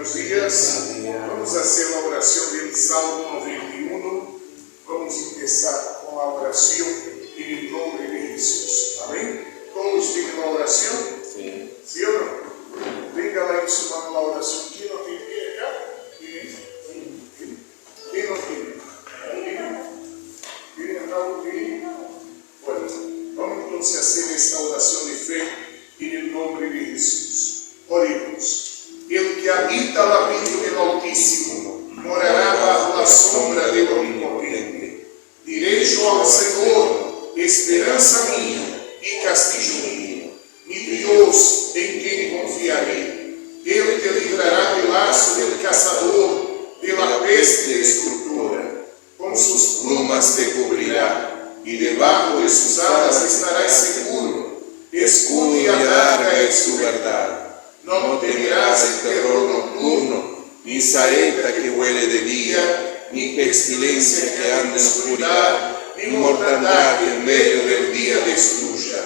Buenos días. Vamos hacer la oración del Salmo 91. Vamos empezar con la oración en el nombre de Jesús. Amén. ¿Todos tienen la oración? Sí. ¿Sí o no? Venga lá en su mano la oración. ¿Quién no tiene acá? ¿Quién no tiene? ¿Tiene acá lo que? Bueno, vamos entonces a hacer esta oración de fe en el nombre de Jesús. Oremos. El que habita al abrigo del Altísimo morará bajo la sombra del Omnipotente. Diré yo al Señor, esperanza mía y castillo mío, mi Dios en quien confiaré. Él te librará del lazo del cazador, de la peste destructora. Con sus plumas te cubrirá, y debajo de sus alas estarás seguro. Escudo y adarga es su verdad. No temerás el terror nocturno, ni saeta que huele de día, ni pestilencia que anda en oscuridad, ni mortandad que en medio del día destruya.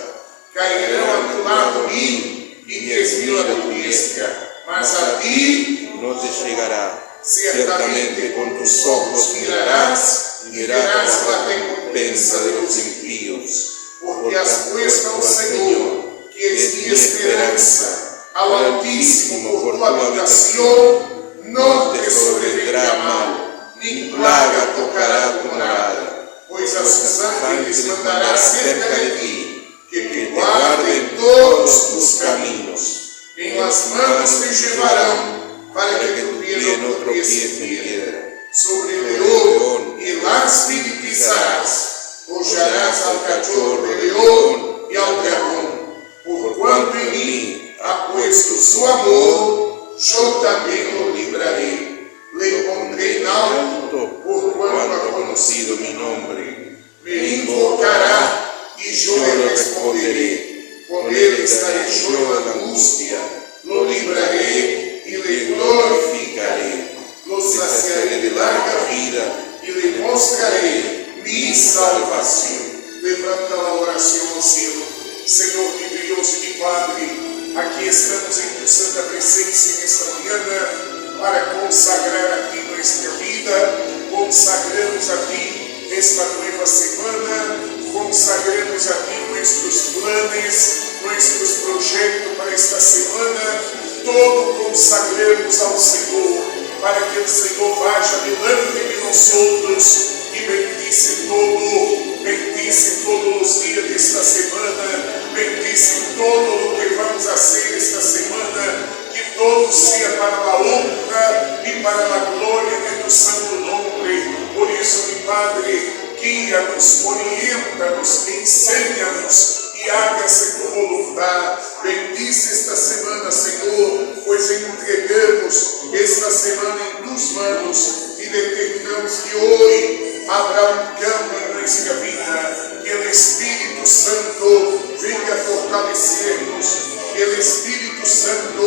Caerán a tu lado 1000 y 10.000 a tu diestra, mas a ti no te llegará. ciertamente con tus ojos mirarás y verás la recompensa de los impíos. Porque has puesto al Señor, que es mi esperanza, al Altísimo por tu habitación, no te sobrevendrá mal, ni plaga tocará tu morada, pues a sus ángeles mandará cerca de ti, que te guarden todos tus caminos. En las manos te llevarán, para que tu pie no tropiece en piedra. Sobre el león y el áspide pisarás, hollarás al cachorro de león y al dragón. Por cuanto en mí ha puesto su amor, yo también lo libraré. Le pondré en alto, por cuanto ha conocido mi nombre. Me invocará y yo le responderé. Con él estaré yo en la angustia. Lo libraré y le glorificaré. Lo saciaré de larga vida y le mostraré mi salvación. Levanta la oración al cielo. Señor, mi Dios y mi Padre, aquí estamos en tu santa presencia en esta mañana para consagrar a ti nuestra vida, consagramos a ti esta nueva semana, consagramos a ti nuestros planes, nuestros proyectos para esta semana, todo consagramos ao Senhor, para que o Senhor vaya delante de nosotros y bendice todos los días de esta semana, bendice todo lo que vamos a hacer esta semana, que todo sea para la honra y para la gloria de tu santo nombre. Por eso, mi Padre, guíanos, oriéntanos, enséñanos y hágase tu voluntad. Bendice esta semana, Señor, pues entregamos esta semana en tus manos y determinamos que hoy habrá un cambio en nuestra vida. Que el Espíritu Santo venga a fortalecernos, que el Espíritu Santo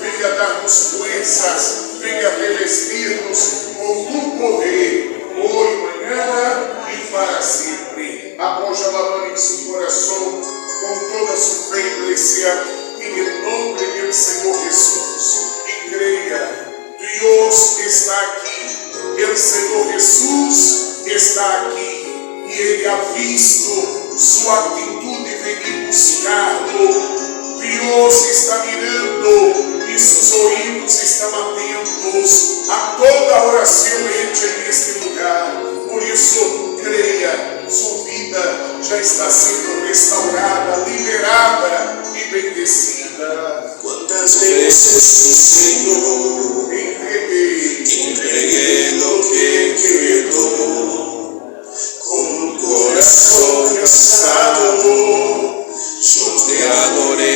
venga a darnos fuerzas, venga a revestirnos con tu poder, hoy, mañana y para siempre. Apoya la mano en su corazón con toda su fe, iglesia, en el nombre del Señor Jesús, y crea, Dios está aquí, el Señor Jesús está aquí. Y Ele ha visto su actitud de venir buscarlo. Dios está mirando y sus oídos están atentos a toda oración hecha en este lugar. Por eso, crea, su vida ya está siendo restaurada, liberada y bendecida. ¿Cuántas veces, mi Señor, entregué lo que quedó? Con corazón cansado, yo te adoré.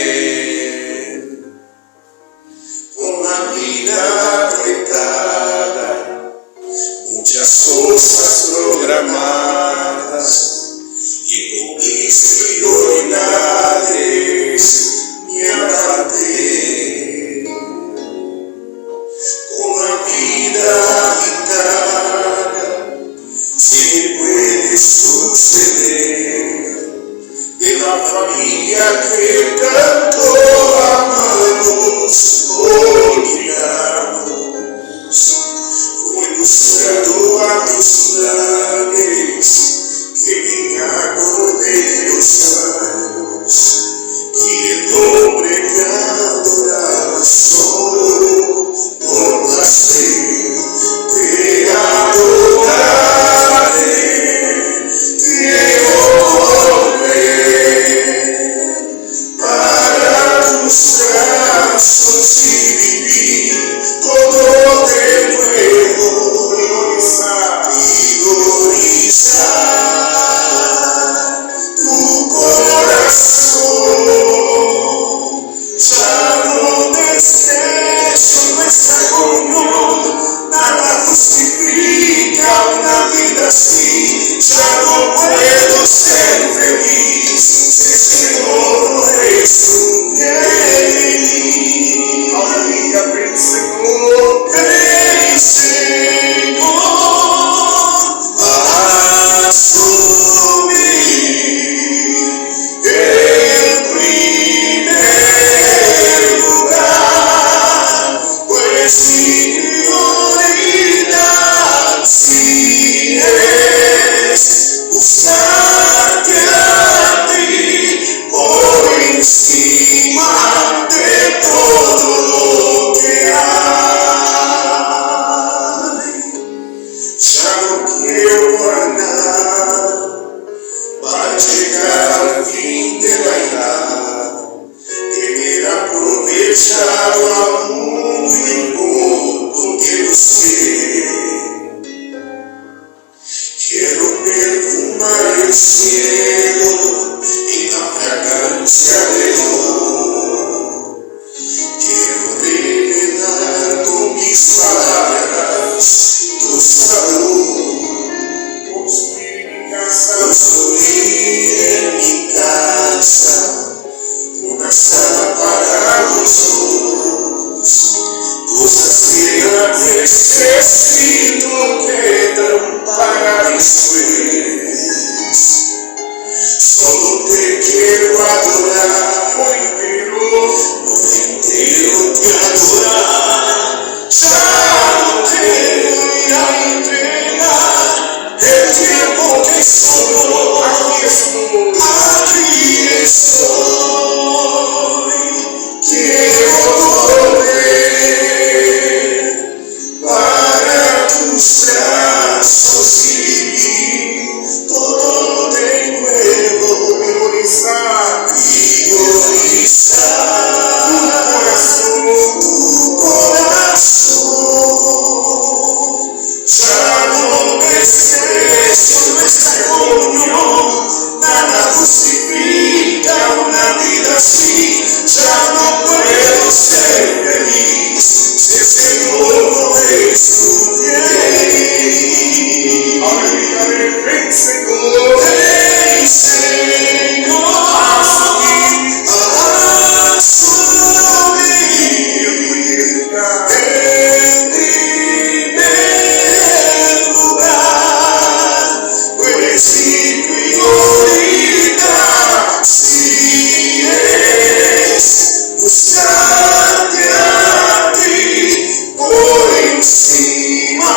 Con la vida apretada, muchas cosas programadas, y con mis prioridades me aparté. Con la vida agitada, se puede suceder, de la familia que tanto amamos, olvidamos. solo por placer te adoraré. Quiero volver para tus brazos y vivir todo de nuevo, priorizar tu corazón. Ya no desprecio nuestra comunión, nada justifica una vida así. Ya no puedo ser feliz si el Señor no resume en mí. Ahora diga, ven Señor, ven Señor, asumir el primer lugar, pues mi prioridad sí es buscarte a ti por encima de todo lo que hay. Ya no quiero guardar para llegar al fin de la edad, querer aprovechar al mundo y poco que lo sé. Quiero perfumar el cielo y la fragancia de oro. Quiero revelar con mis palabras tu sabor. Construir en mi casa una sala para los dos. Cosas que antes destino quedan para después. Solo te quiero adorar, por entero te adorar. Ya no te voy a entregar el tiempo que sobró. Aquí estoy. Quiero volver para tus brazos y vivir todo de nuevo, priorizar tu corazón. Ya no desprecio nuestra comunión, nada justifica una vida así. Ya no puedo ser feliz si el Señor no es tu bien. Ahora dígame, ven Señor, ven Señor, asumir en primer lugar, pues mi prioridad sí es buscarte a ti por encima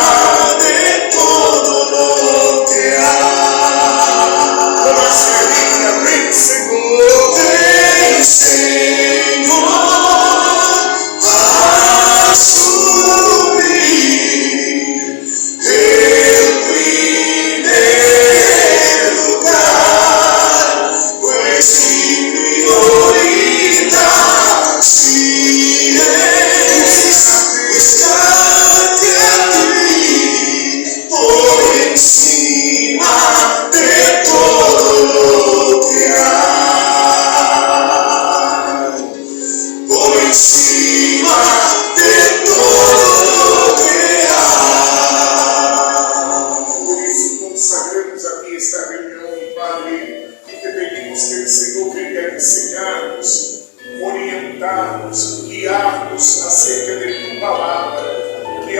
de todo lo que hay. Ven Señor, asumir el primer lugar, pues mi prioridad sí es buscarte a ti por encima de todo lo que hay. Por encima de todo lo que hay. Por isso consagramos aqui esta reunião, Padre, e te pedimos que o Senhor venha ensinar-nos, orientar-nos, guiar-nos acerca de tua palavra, que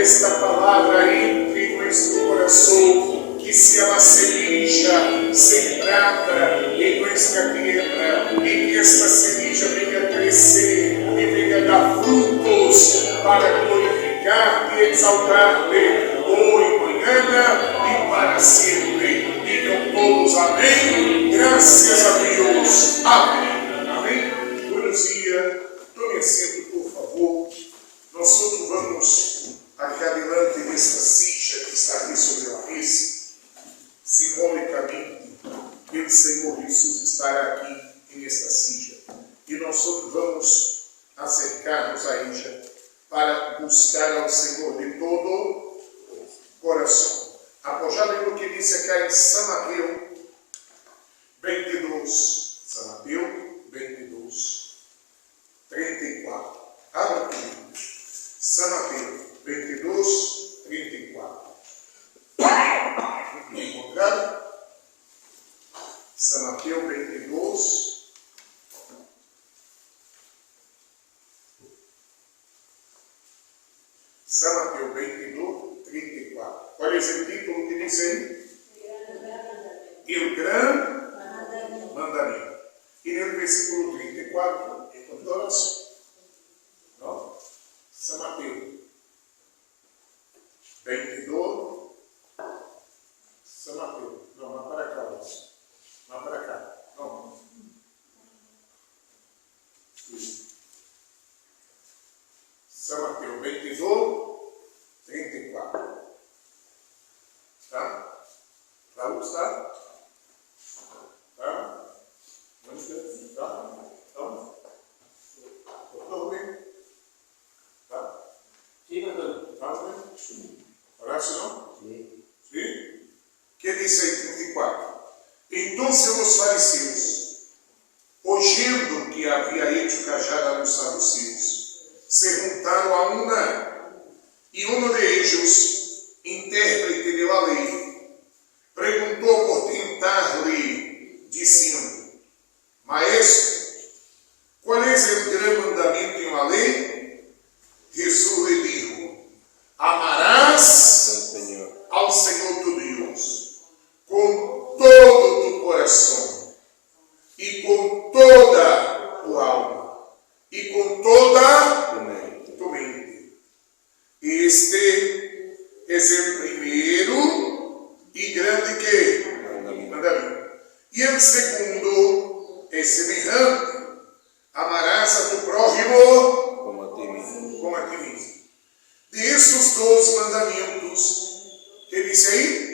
esta palavra entre em nosso coração, que se ela seja sembrada em nossa terra, e que esta semente venha crescer e venha dar frutos para glorificar-te e exaltar-te hoje, manhã e para sempre. Digam todos amém. Graças a Deus. Amém. Amém. Buenos dias. Tome assento, por favor. Nós outros vamos aqui adiante nessa ficha que está aqui sobre a mesa. Simbolicamente, o Senhor Jesus estará aqui nesta ficha. E nós outros vamos acercar-nos a ela para buscar ao Senhor de todo o coração. Apoiado no que disse aqui em São Mateus 22. São Mateus 22, 34. Abra comigo. São Mateus 22, 34. Encontrado? São Mateus 22. São Mateus 22, 34. Olha esse título que diz aí. E o grande mandamento. E no versículo 34, encontrou-se? Não? São Mateus 22. São Mateus. Não, mas para cá, moço. Mas para cá. Não. São Mateus 22, 34. Tá? Raul está? Tá? Mônica? Tá? Então? Tudo bem? Tá? Sim, Antônio. Tá bem? Horácio não? Sim. Sim? Que diz aí 34? Então os fariseus, oyendo que havia hecho callar a los saduceos, se juntaram a una, e uno de ellos, intérprete de la ley, preguntou por tentar-lhe, dizendo: Maestro, qual é o grande mandamento em la lei? Jesus lhe dijo: amarás ao Senhor tu Deus com todo tu coração e com toda tua alma e com toda tu mente. Este é o primeiro e grande que? Mandamento. E o segundo é semelhante: amarás a tu prójimo como a ti mesmo. Destes dois mandamentos, que diz aí?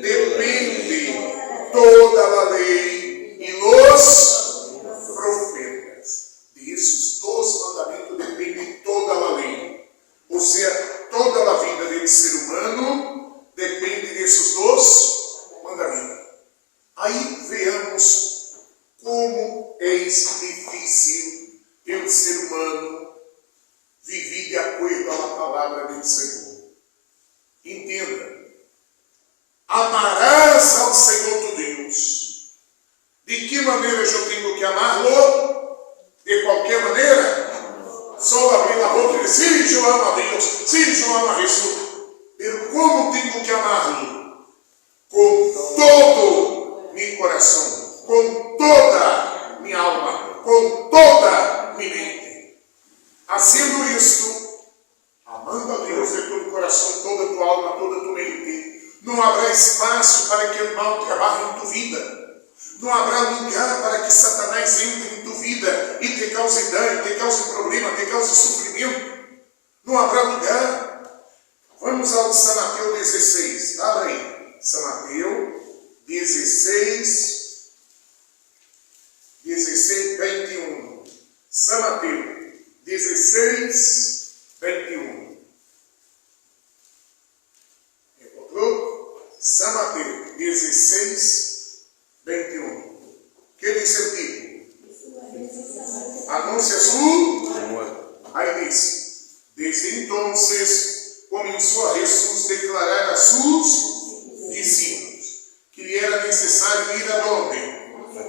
Depende toda a lei e os profetas. Desses dois mandamentos depende toda a lei. Ou seja, toda a vida do ser humano depende desses dois mandamentos. Aí veamos como é difícil o ser humano viver de acordo com a palavra do Senhor. Entenda. Amarás ao Senhor tu Deus. De que maneira eu tenho que amá-lo? De qualquer maneira? Só abrir a boca e dizer: sim, eu amo a Deus, sim, eu amo a Jesus. Mas como tenho que amá-lo? Com todo meu coração, com toda minha alma, com toda minha mente. Fazendo isto, amando a Deus de todo o coração, toda a tua alma, toda a tua mente, não haverá espaço para que o mal trabalhe em tua vida. Não haverá lugar para que Satanás entre em tua vida e te cause dano, te cause problema, te cause sofrimento. Não haverá lugar. Vamos ao São Mateus 16. Abra aí. São Mateus 16, 21. São Mateus 16, 21. Encontrou? São Mateus 16, 21. Que diz o título? Anuncia su. Aí diz: desde então começou a Jesus declarar a seus discípulos que lhe era necessário ir aonde?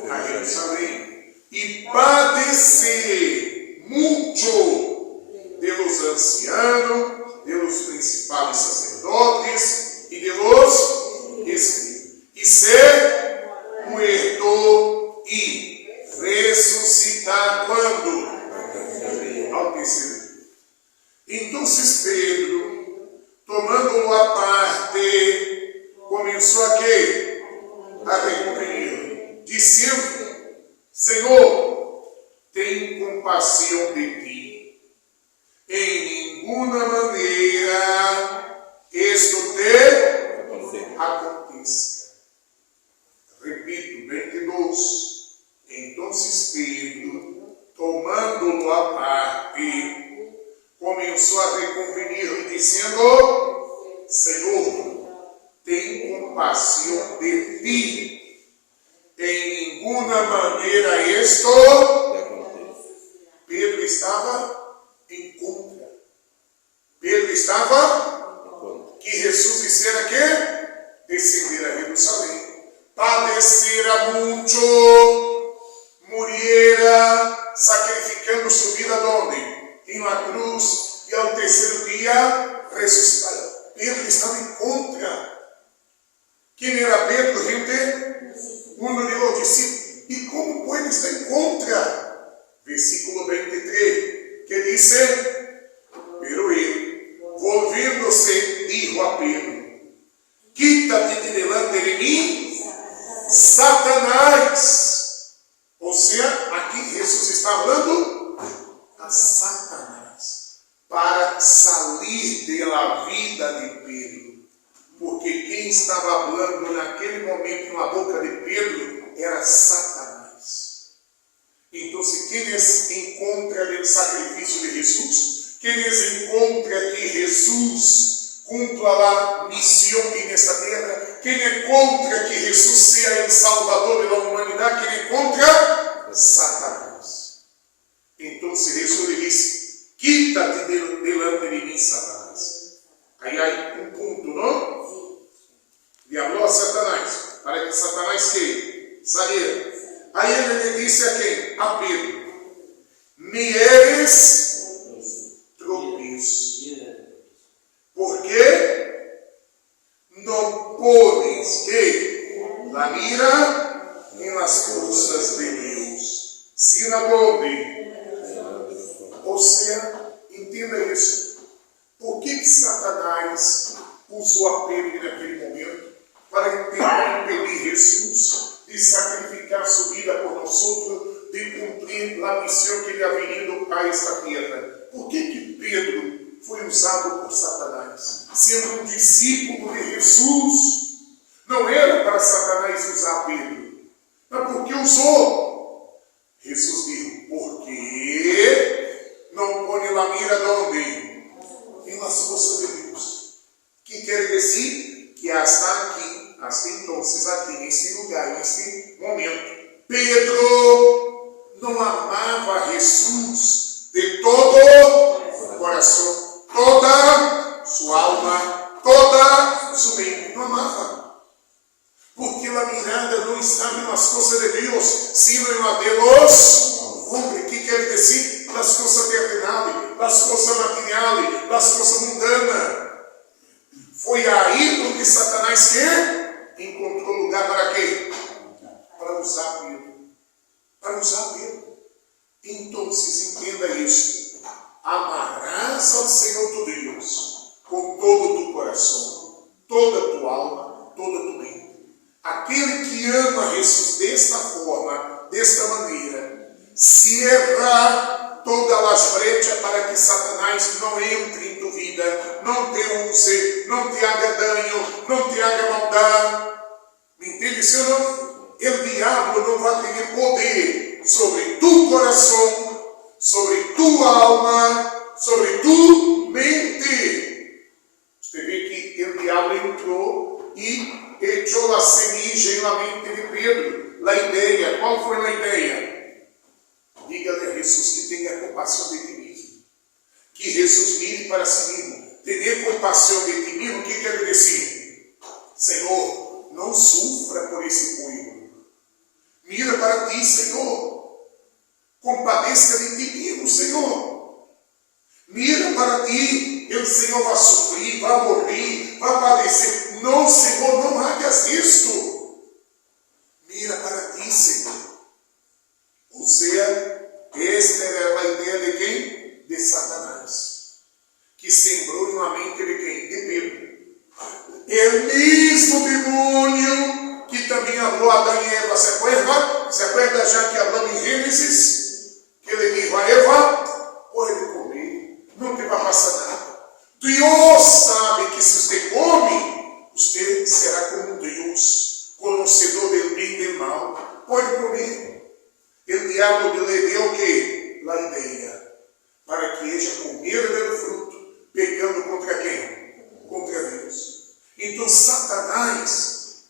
A Jerusalém. E padecer muito de los ancianos, de los principais sacerdotes e de los escribas, e ser muerto e ressuscitar quando? Ao terceiro dia. Então Pedro, tomando-o à parte, começou a quê? A repreender, dizendo: Senhor, tem compaixão de em ninguna maneira isto te aconteça. Repito, 22. Entonces Pedro, tomando-lo à parte, começou a reconvenir-lhe, dizendo: Senhor, tem compaixão de ti. Em ninguna maneira isto. Pedro estava em contra. Pedro estava que Jesus dissera que descender a Jerusalém, padecera muito, muriera, sacrificando sua vida onde? Em uma cruz, e ao terceiro dia ressuscitará. Pedro estava em contra. Quem era Pedro, gente? Uno de los discípulos. E como pode estar em contra? Versículo 23, que diz: pero ele, volviendo-se, dijo a Pedro: quítate de delante de mim, Satanás. Ou seja, aqui Jesus está falando a Satanás, para sair da vida de Pedro. Porque quem estava falando naquele momento na boca de Pedro era Satanás. Então, quienes encontram o sacrifício de Jesus, quienes encontram que Jesus cumpla a missão nesta terra, quem encontra que Jesus seja o Salvador da humanidade, quem encontra Satanás. Então, Jesus lhe disse: quítate delante de mim, Satanás. Aí há um ponto, não? E falou a Satanás, para que Satanás que saíra. Aí ele lhe disse a quem? A Pedro: me eres tropeço, porque não podes que la mira em las cosas de Deus, sino donde. Ou seja, entenda isso. Por que Satanás usou a Pedro naquele momento? Para tentar impedir Jesus de sacrificar sua vida por nós, de cumprir a missão que ele havia vindo a esta terra. Por que Pedro foi usado por Satanás? Sendo um discípulo de Jesus, não era para Satanás usar Pedro, mas porque usou. Jesus disse: porque não põe a mira onde? Em las cosas de Deus. Que quer dizer que hasta aqui, hasta entonces, aqui neste lugar, neste momento, Pedro não amava Jesus de todo o coração, toda sua alma, toda sua mente. Não amava. Porque a mirada não estava nas coisas de Deus, sino em la de los homens. Que quer dizer? Las coisas terrenais, las coisas materiais, las coisas mundanas. Foi aí onde Satanás encontrou lugar para quê? Para usar Pedro. Para usar Pedro. Então, entenda isso. Amarás ao Senhor teu Deus com todo o teu coração, toda a tua alma, toda a tua mente. Aquele que ama Jesus desta forma, desta maneira, cierra todas as brechas para que Satanás não entre em tua vida, não te use, não te haga dano, não te haga maldade. Me entende, senhor? Não? O diabo não vai ter poder sobre tu coração, sobre tua alma, sobre tu mente. Você vê que o diabo entrou e echou a semilla na mente de Pedro. A ideia, qual foi a ideia? Diga-lhe a Jesus que tenha compaixão de ti mesmo. Que Jesus mire para si mesmo. Ter compaixão de ti mesmo, o que quer dizer? Senhor, não sofra por esse povo. Mira para ti, Senhor. Compadeça de ti mesmo, Senhor. Mira para ti. O Senhor vai sofrer, vai morrer, vai padecer. Não, Senhor, não hagas isto. Mira para ti, Senhor. Ou seja, esta era a ideia de quem? De Satanás. Que sembrou em uma mente de quem? De Pedro. O mesmo demônio que também falou a Adão e Eva. Se acuerda já que falamos em Gênesis? Que ele disse a Eva: pode comer, não te Deus sabe que se você come, você será como Deus, conhecedor do bem e do mal. Pode comer. O diabo lhe deu o quê? A ideia. Para que ella comiera do fruto, pecando contra quem? Contra Deus. Então Satanás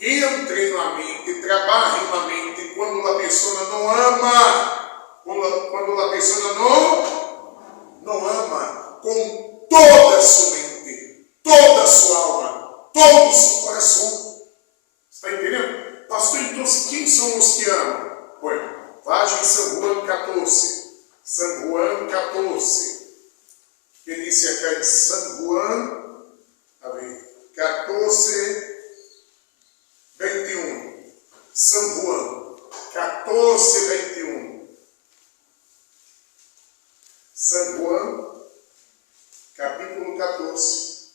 entra na mente, trabalha na mente quando a pessoa não ama, quando a pessoa não ama com toda a sua mente, toda a sua alma, todo o seu coração. Está entendendo? Pastor, então quem são os que amam? Bueno, vaja em São João 14. São João 14. Que disse aqui em São João, a ver, 14, 21. São João 14, 21. São João, capítulo 14,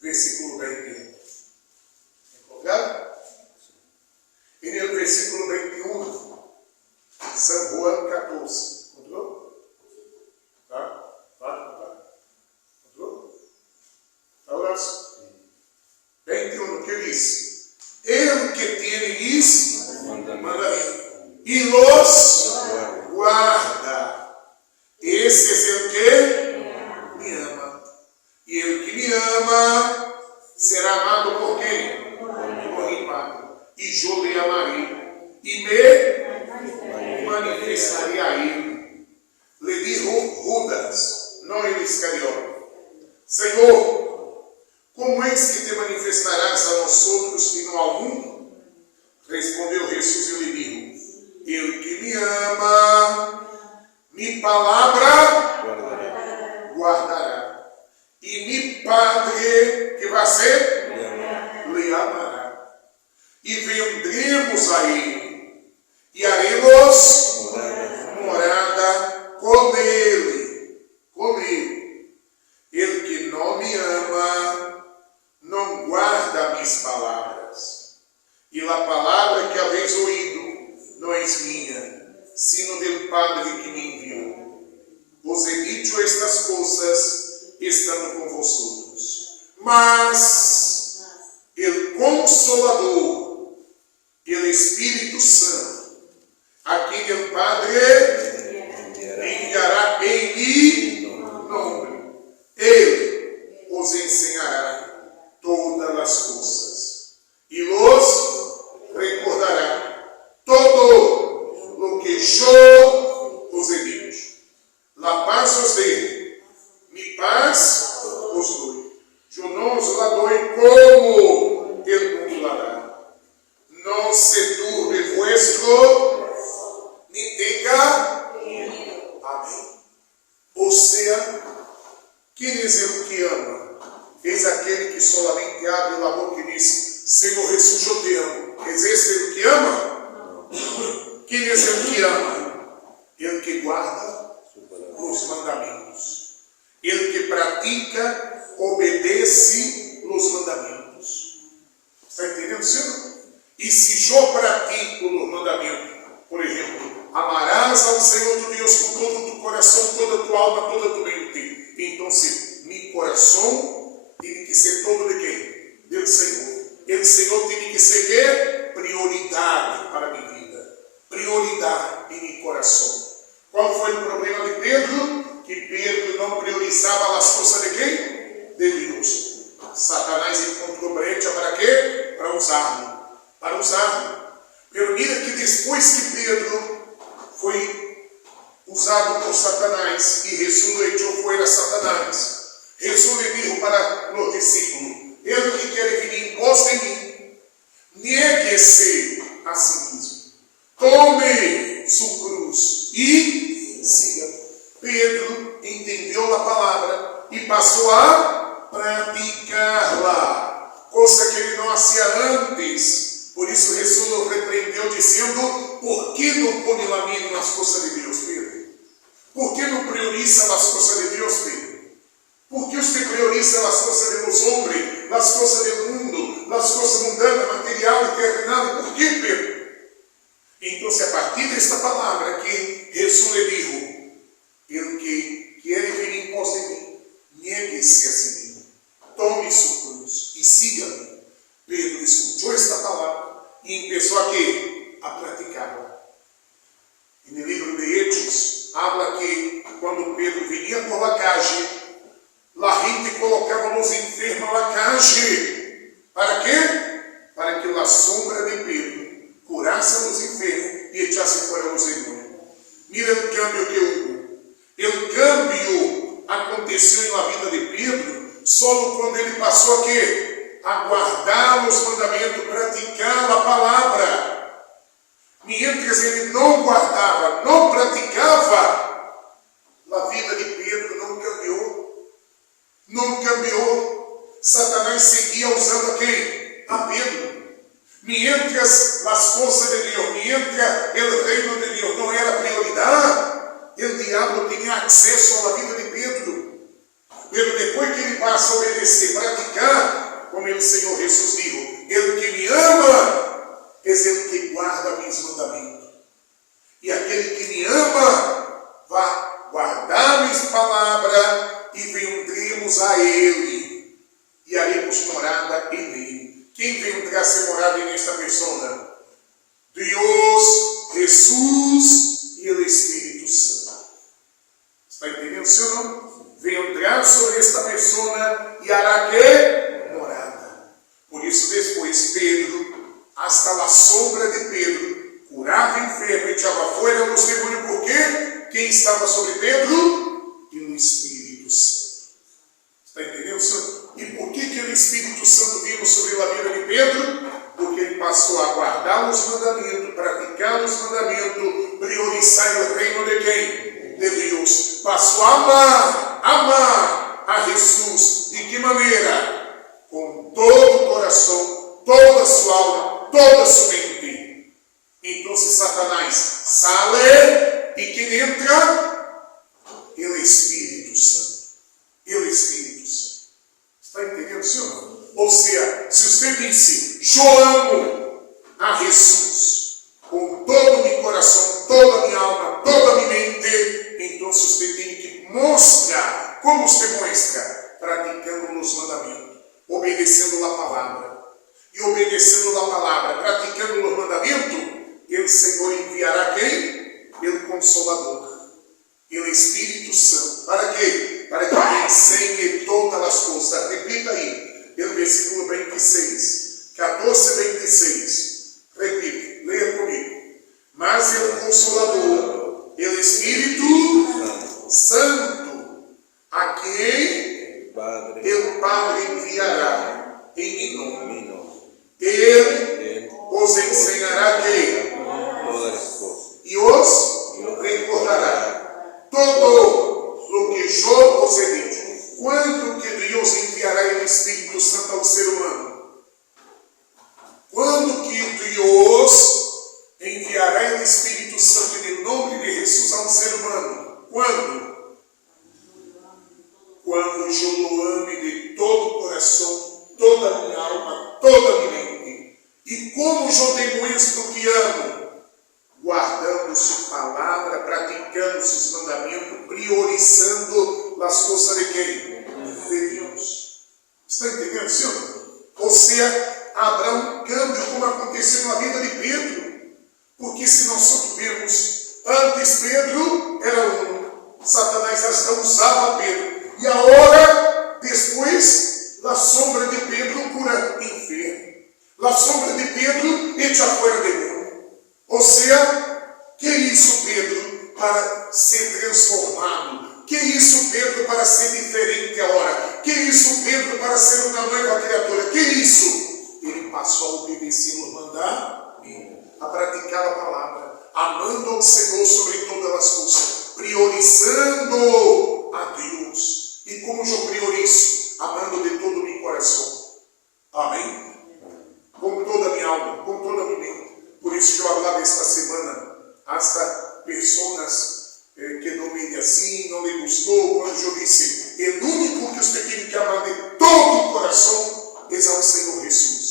versículo 21. Encontraram? E no versículo 21, São João 14. Encontrou? Tá? Encontrou? Tá, Horácio? 21, que diz? Ele que tem isso, manda e los guarda. Esse é o que? Me ama. E ele que me ama será amado por quem? Por mim, Padre. E eu lhe amarei e me manifestarei a ele. Lhe dijo Judas, não ele Iscariote: Senhor, como é que te manifestarás a nós outros e não ao mundo? Respondeu Jesus e lhe dijo: ele que me ama, minha palavra guardará. E meu Padre, que vai ser? Lhe amará. E vendremos a ele, e haremos morada com ele. Com ele. Ele que não me ama, não guarda minhas palavras. E a palavra que haveis ouído não é minha, sino del Padre que me enviou. Vos he dicho estas coisas estando com vosotros. Mas el Consolador, el Espírito Santo, a quem o Padre enviará em meu nome, ele os ensinará todas as coisas e os recordará todo o que eu os he dicho. La paz os dei, mi paz os dou. Eu não os la doy como el mundo la dá. Não se turbe vuestro, ni tenga medo. Amém. Ou seja, quem é o que ama? Eis aquele que solamente abre a boca e diz: Senhor Jesus, eu te amo. És esse o que ama? Quem é o que ama? Ele que guarda os mandamentos. Ele que pratica, obedece os mandamentos. Está entendendo, senhor? E se eu pratico o mandamento, por exemplo, amarás ao Senhor tu Deus com todo o teu coração, toda a tua alma, toda a tua mente. Então, se meu coração tem que ser todo de quem? Do Senhor. O Senhor tem que ser quê? Prioridade para a minha vida. Prioridade em meu coração. Qual foi o problema de Pedro? Que Pedro não priorizava as coisas de quem? De Deus. Satanás encontrou brecha para quê? Para usar-lo. Para usar-lo. Pero mira que depois que Pedro foi usado por Satanás e Jesus o echou fora Satanás, Jesus lhe disse para os discípulos: ele que quer vir em pós de mim, negue-se a si mesmo, tome sua cruz e siga. Pedro entendeu a palavra e passou a praticá-la, coisa que ele não fazia antes. Por isso Jesus o repreendeu dizendo: por que não põe la mira nas coisas de Deus, Pedro? Por que não prioriza as coisas de Deus, Pedro? Por que você prioriza as coisas de los homens, as coisas do mundo, as coisas mundanas, material e terrenal? Por que, Pedro? Então, a partir desta palavra que Jesus lhe dijo: ele que quer vir em pós de mim, que quando Pedro vinha por la calle, la gente colocava los enfermos la calle. ¿Para quê? Para que la sombra de Pedro curasse a los enfermos e echasse fora los demônios. Mira o cambio que houve. O cambio aconteceu em la vida de Pedro só quando ele passou a quê? A guardar os mandamentos, praticar a palavra. Mientras ele não guardava, não praticava, a vida de Pedro não cambiou. Não cambiou. Satanás seguia usando a quem? A Pedro. Mientras as coisas de Deus, mientras o reino de Deus não era prioridade, o diabo tinha acesso à vida de Pedro. Pero depois que ele passa a obedecer, praticar, como o Senhor Jesus disse, ele que me ama, é ele que guarda meus mandamentos. E aquele que me ama, vai guardar minhas palavras e vendremos a ele. E haremos morada nele. Quem vendrá ser morada nesta pessoa? Deus, Jesus e o Espírito Santo. Está entendendo, senhor? Não? Vendrá sobre esta pessoa e hará que? Morada. Por isso, depois, Pedro, hasta a sombra de Pedro, curava enfermo e echava fora os demônios. Por quê? Quem estava sobre Pedro? E o Espírito Santo. Está entendendo, senhor? E por que o Espírito Santo vindo sobre a vida de Pedro? Porque ele passou a guardar os mandamentos, praticar os mandamentos, priorizar o reino de quem? De Deus. Passou a amar a Jesus. De que maneira? Com todo o coração, toda a sua alma, toda a sua mente. Então, se Satanás sale e quem entra? O Espírito Santo. O Espírito Santo. Está entendendo, senhor? Ou seja, se você diz, eu amo a Jesus com todo o meu coração, toda a minha alma, toda a minha mente, então você tem que mostrar. Como você mostra? Praticando os mandamentos, obedecendo a palavra. E obedecendo a palavra, praticando os mandamentos, o Senhor enviará quem? O Consolador. E o Espírito Santo. Para quê? Para que ele ensine todas as coisas. Repita aí. O versículo 26. 14, 26. Repita. Leia comigo. Mas o Consolador, o Espírito Santo, a quem o Padre enviará em meu nome. Ele os ensinará quem? E os recordará todo o que eu os he dito. Quando que Deus enviará o Espírito Santo ao ser humano? Quando que Deus enviará o Espírito Santo em nome de Jesus ao ser humano? Quando? Quando eu o ame de todo o coração, toda a minha alma, toda a minha mente. E como eu demonstro que amo? Guardando sua palavra, praticando seus mandamentos, priorizando as coisas de quem? De Deus. Está entendendo, senhor? Ou seja, haverá um câmbio como aconteceu na vida de Pedro. Porque se nós só tivemos, antes Pedro era um, Satanás já usava Pedro. E agora, depois, a sombra de Pedro cura enfermo. A sombra de Pedro echa fora demônio. Ou seja, que isso, Pedro, para ser transformado? Que isso, Pedro, para ser diferente agora? Que isso, Pedro, para ser uma nova criatura? Que isso? Ele passou a obedecer os mandamentos, a praticar a palavra, amando ao Senhor sobre todas as coisas, priorizando a Deus. E como eu priorizo? Amando de todo o meu coração. Amém? Com toda a minha alma, com toda a minha mente. Por isso que eu falava esta semana, hasta pessoas que não me assim, não me gostou, quando eu disse, o único que você tem que amar de todo o coração é ao Senhor Jesus.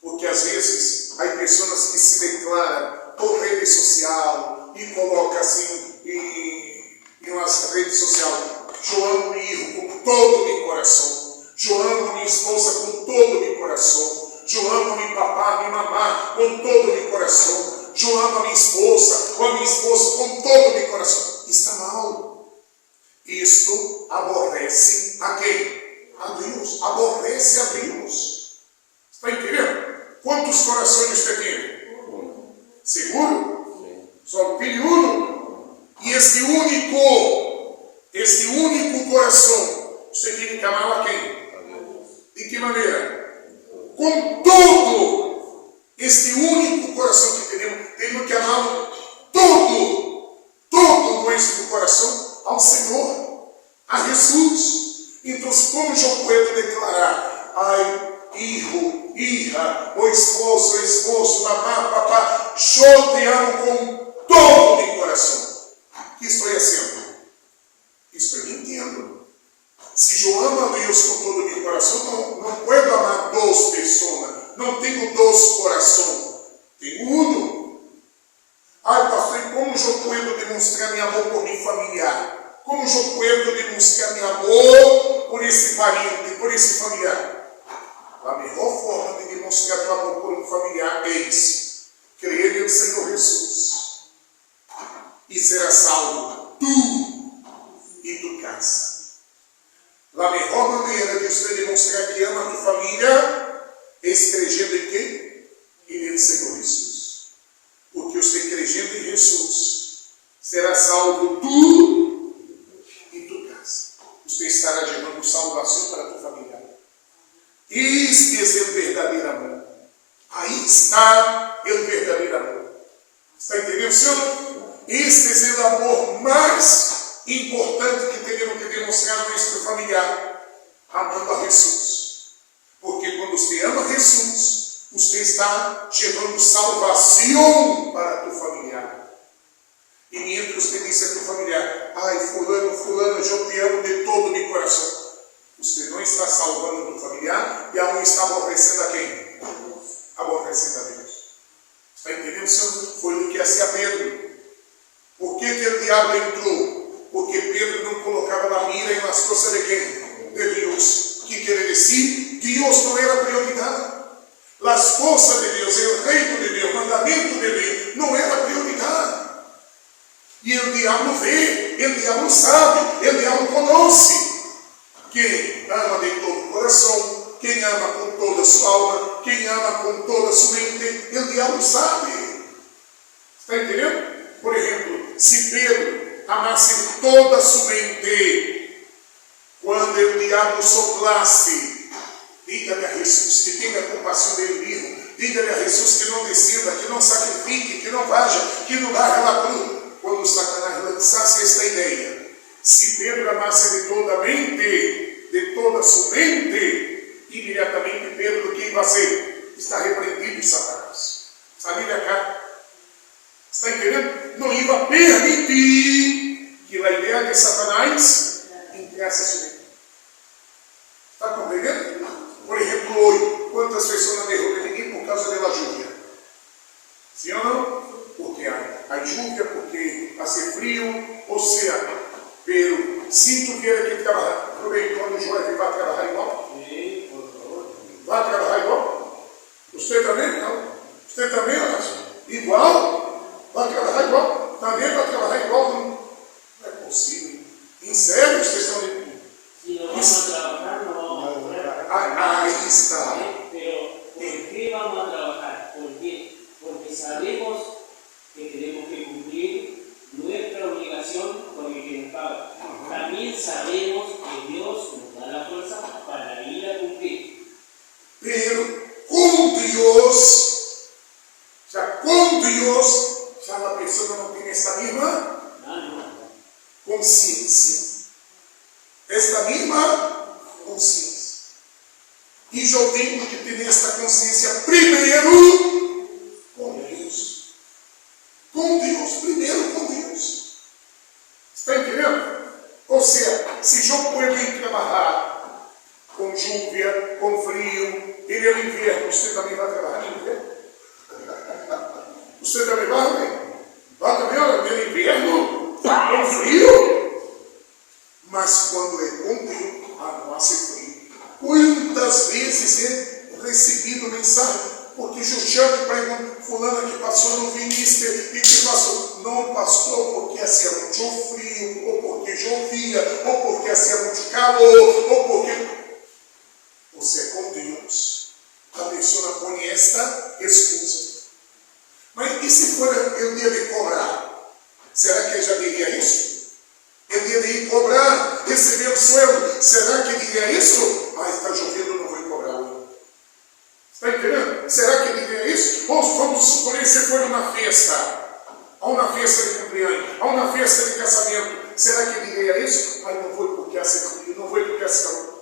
Porque às vezes, há pessoas que se declaram por rede social e colocam assim em uma rede social, eu amo meu filho com todo o meu coração, eu amo minha esposa com todo o meu coração, eu amo meu papá, minha mamá com todo o meu coração, eu amo a minha esposa com todo o meu coração. Está mal. isto aborrece a quem? A Deus. Aborrece a Deus. Está entendendo? Quantos corações você tem? Seguro? Só tem uno. E este único coração, você tem que amar a quem? De que maneira? Com todo este único coração que temos que amá-lo todo nosso coração ao Senhor, a Jesus. Então, como eu posso declarar, ai, hijo, hija, o esposo, mamá, papá, eu te amo com todo meu coração. O que estou fazendo? Estou mentindo. Se eu amo a Deus com todo o meu coração, não posso amar duas pessoas. Não tenho dois corações. Tenho um. Ai, pastor, e como eu posso demonstrar meu amor por meu familiar? Como eu posso demonstrar meu amor por esse parente, por esse familiar? A melhor forma de demonstrar teu amor por um familiar é crer no Senhor Jesus. E será salvo tu e tua casa. A melhor maneira de você demonstrar que ama a tua família é escrevendo em quem? E no Senhor Jesus. Porque você crendo em Jesus, será salvo tu e tua casa. Você estará gerando salvação para a tua família. Este é o verdadeiro amor. Aí está o verdadeiro amor. Está entendendo, Senhor? Este é o amor mais importante que temos que demonstrar no nosso familiar, amando a Jesus. Porque quando você ama Jesus, você está levando salvação para a tua familiar. E mientras você diz a tua familiar, ai, fulano, eu te amo de todo o meu coração. Você não está salvando o teu familiar e aún está aborrecendo a quem? Aborrecendo a Deus. Está entendendo, Senhor? Foi o que hacía Pedro. Por que o diabo entrou? Porque Pedro não colocava na mira e nas costas de quem? De Deus. Que quer dizer? Deus não era prioridade. As coisas de Deus, o reino de Deus, o mandamento de Deus, não era prioridade. E o diabo vê, o diabo sabe, o diabo conhece. Quem ama de todo o coração, quem ama com toda a sua alma, quem ama com toda a sua mente, o diabo sabe. Está entendendo? Por exemplo, se Pedro amasse toda a sua mente, quando o diabo soplasse, diga-lhe a Jesus que tenha compaixão dele mesmo, diga-lhe a Jesus que não descenda, que não sacrifique, que não vaja, que não largue a cruz. Quando Satanás lançasse esta ideia, se Pedro amasse de toda a mente, de toda a sua mente, imediatamente Pedro o que vai ser? Está repreendido Satanás. Sabe cá? Está entendendo? Não ia permitir que a ideia de Satanás entrasse a sua mente. Está compreendendo? Por exemplo, hoje, quantas pessoas derrubam ninguém por causa da lluvia? Sim ou não? Porque há lluvia, porque hace frio, ou seja, pero se tu vier aqui trabalhar, aproveitando o Joel, vai trabalhar igual? Sim, por favor. Vai trabalhar igual? Você também? Não? Você também, Horácio? Igual? Vai trabalhar igual? Também vai trabalhar igual? Não é possível. Em sério, vocês estão de... Si no vamos a trabajar, no vamos a cobrar. Aí está. Pero, ¿por qué vamos a trabajar? ¿Por qué? Porque sabemos que tenemos que cumplir nuestra obligación con el que nos paga. También sabemos que Dios nos da la fuerza para ir a cumplir. Pero com Deus, já a pessoa não tem essa mesma consciência. Esta mesma consciência. E eu tenho que ter esta consciência primeiro com Deus. Com Deus, primeiro com Deus. Está entendendo? Ou seja, se eu puder ir trabalhar com lluvia, com frio, ele é o inverno, você também vai trabalhar no inverno? Você também vai? Vai também no inverno? Com frio? Mas quando é com Deus, não há frio. Quantas vezes é recebido mensagem? Porque eu chamo e pergunto, fulano que passou no viniste e que passou. Não passou porque hacía muito frio, ou porque gente ouvia, ou porque hacía muito calor, ou porque... Você é com Deus. A pessoa põe esta excusa. Mas e se for o dia de cobrar? Será que ele já diria isso? Ele iria cobrar, receber o sueldo. Será que ele diria isso? Ah, está chovendo, não vou cobrar hoje. Está entendendo? Será que ele diria isso? Ou vamos suponer se for uma festa, ou uma festa de cumpleaños, ou uma festa de casamento. Será que ele diria isso? Ah, não vou porque hace frio, não vou porque hace calor.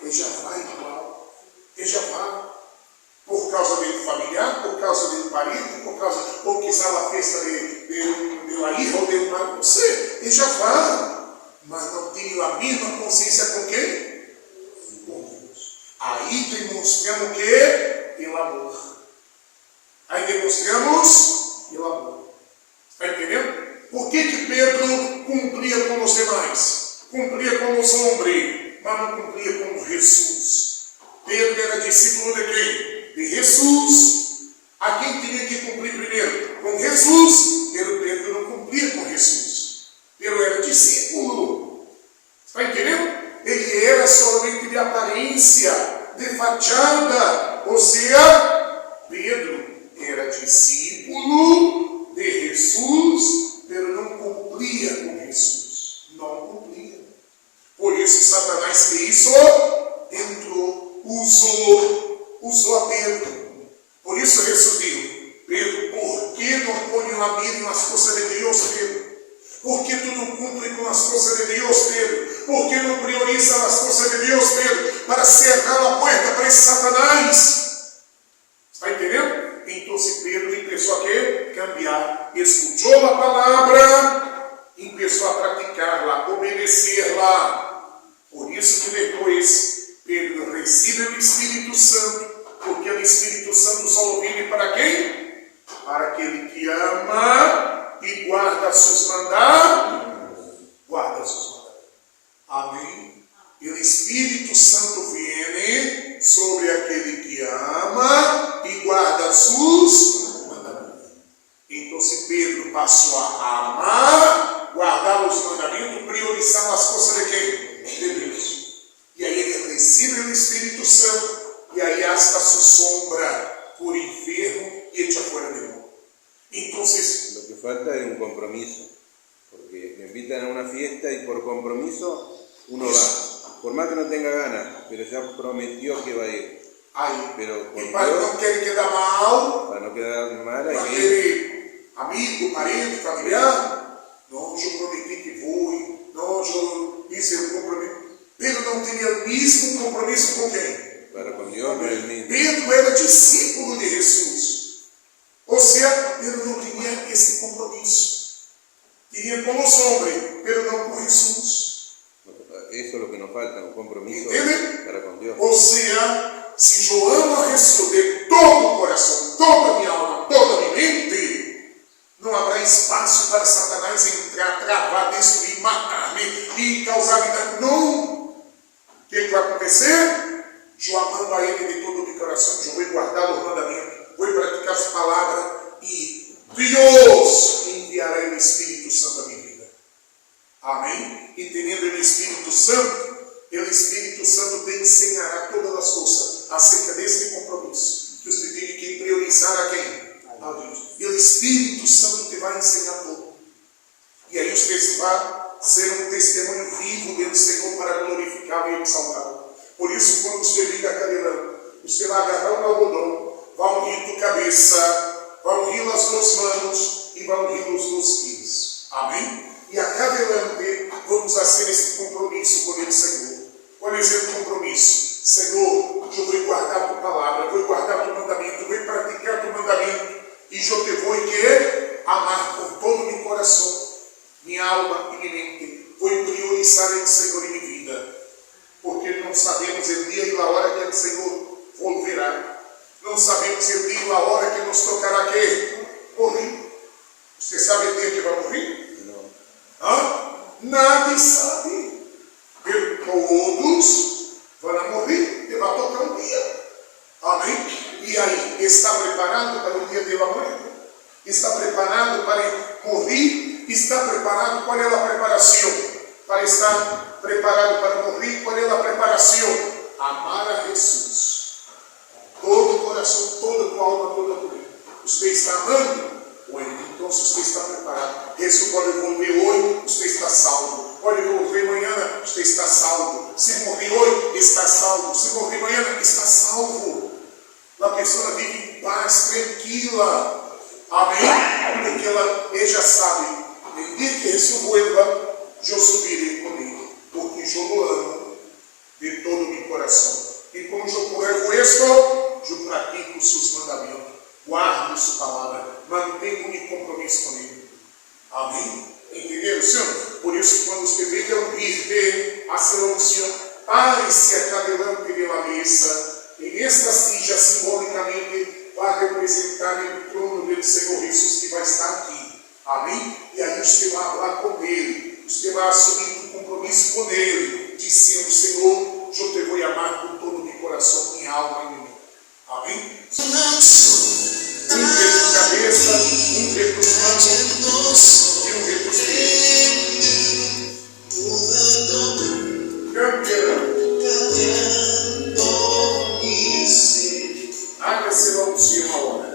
Ele já vai igual. Ele já vai. Por causa do familiar, por causa do parente, por causa, ou quizá a festa de la hija ou de não sei, ele já vai, mas não tem a mesma consciência com quem? Com Deus. Aí demonstramos o quê? O amor. Aí demonstramos o amor. Está entendendo? Por que Pedro cumpria com os demais? Cumpria com os homens, mas não cumpria com Jesus. Pedro era discípulo de quem? De Jesus. A quem tinha que cumprir primeiro? Com Jesus. Pedro não cumpria com Jesus. Pedro era discípulo. Está entendendo? Ele era somente de aparência, de fachada. Ou seja, Pedro era discípulo de Jesus, mas não cumpria com Jesus. Não cumpria. Por isso Satanás fez isso, entrou, usou a Pedro. Por isso ressurgiu. Pedro, por que não põe a mira nas coisas de Deus, Pedro? Por que tu não cumpre com as coisas de Deus, Pedro? Por que não prioriza as coisas de Deus, Pedro? Para cerrar a porta para esse Satanás. Está entendendo? Então Pedro começou a quê? Cambiar. Escutou a palavra, começou a praticá-la, obedecê-la. Por isso que depois Pedro recebe o Espírito Santo, porque o Espírito Santo só vem para quem? Para aquele que ama e guarda seus mandados. Guarda seus mandados. Amém? E o Espírito Santo vem sobre aquele que ama e guarda seus mandamentos. Então, se Pedro passou a amar, guardar os mandamentos, priorizar as coisas de quem? De Deus. E aí ele recebe o Espírito Santo, e aí hasta su sombra por enfermo y echa fuera de mundo. Entonces, lo que falta es un compromiso, porque me invitan a una fiesta y por compromiso uno va, por más que no tenga ganas, pero ya prometió que va a ir. Aí, Pero con e para Dios, não querer quedar mal, para no quedar mal, para hay que ir. querer amigo, parente, familiar, não, eu prometi que vou, não, eu hice o compromisso. Pedro não tinha o mesmo compromisso com quem? Para con Dios no es el mismo. Pedro era discípulo de Jesus. Ou seja, Pedro não tinha esse compromisso. Tinha com os homens, mas não com Jesus. Eso es lo que nos falta, un compromiso ¿Entiende? para con Dios. Ou seja, se eu amo a Jesus de todo o coração, toda a minha alma, toda a minha mente, não haverá espaço para Satanás entrar, travar, destruir, matar-me e causar vida. Não. O que vai acontecer? Eu amando a Ele de todo o meu coração, eu vou guardar os mandamentos, vou praticar as palavras e Deus enviará o Espírito Santo à minha vida. Amém? E tendo o Espírito Santo, o Espírito Santo te ensinará todas as coisas acerca desse compromisso. Que você tem que priorizar a quem? A Deus. E o Espírito Santo te vai ensinar tudo. E aí você vai ser um testemunho vivo do Senhor para glorificá-lo e exaltá-lo. Por isso, quando você liga a cadeirão, você vai agarrar um algodão, vai ungir tua cabeça, vai ungir as duas mãos e vai ungir os dois pés. Amém? E a cadeirante, vamos fazer esse compromisso com o Senhor. Qual é esse compromisso? Senhor, eu vou guardar tua palavra, vou guardar teu mandamento, vou praticar teu mandamento, e eu te vou amar com todo o meu coração, minha alma e minha mente. Vou priorizar o Senhor em minha vida. Porque não sabemos o dia e a hora que o Senhor volverá. Não sabemos o dia e a hora que nos tocará que morrer. Você sabe o dia que vai morrer? No. Hã? Nadie sabe. Todos vão morrer e vai tocar um dia. Amém? E aí, está preparado para o dia da morte? Está preparado para morrer? Está preparado? Qual é a preparação? para estar preparado para morrer. ¿Cuál es la preparación? Amar a Jesús. Todo corazón, toda tu alma, toda tu vida. Usted está amando? Bueno, entonces usted está preparado. Jesús puede volver hoy, usted está salvo. Puede volver mañana, usted está salvo. Si morrer hoy, está salvo. Si morrer mañana, está salvo. La persona vive en paz, tranquila. Amém? Porque ella sabe, el día que Jesús vuelva, yo subiré con él, porque yo lo amo de todo mi corazón. Y como yo pruebo esto, yo practico sus mandamientos, guardo su palabra, mantengo mi compromiso con él. Amém? Entenderam, senhor? Por isso, quando você vê ouvir a sua unção, pare-se acá delante de la mesa, em esta silla simbolicamente vai representar o trono do Senhor Jesus que vai estar aqui. Amém? E aí você vai falar com Ele. Você vai assumir um compromisso com Ele, dizendo: Senhor, eu te vou amar com todo o meu coração, minha alma e minha mente. Amém? Um dedo de cabeça, um dedo de mãos e um dedo de pés. Campeão. Haga-se la unción ahora.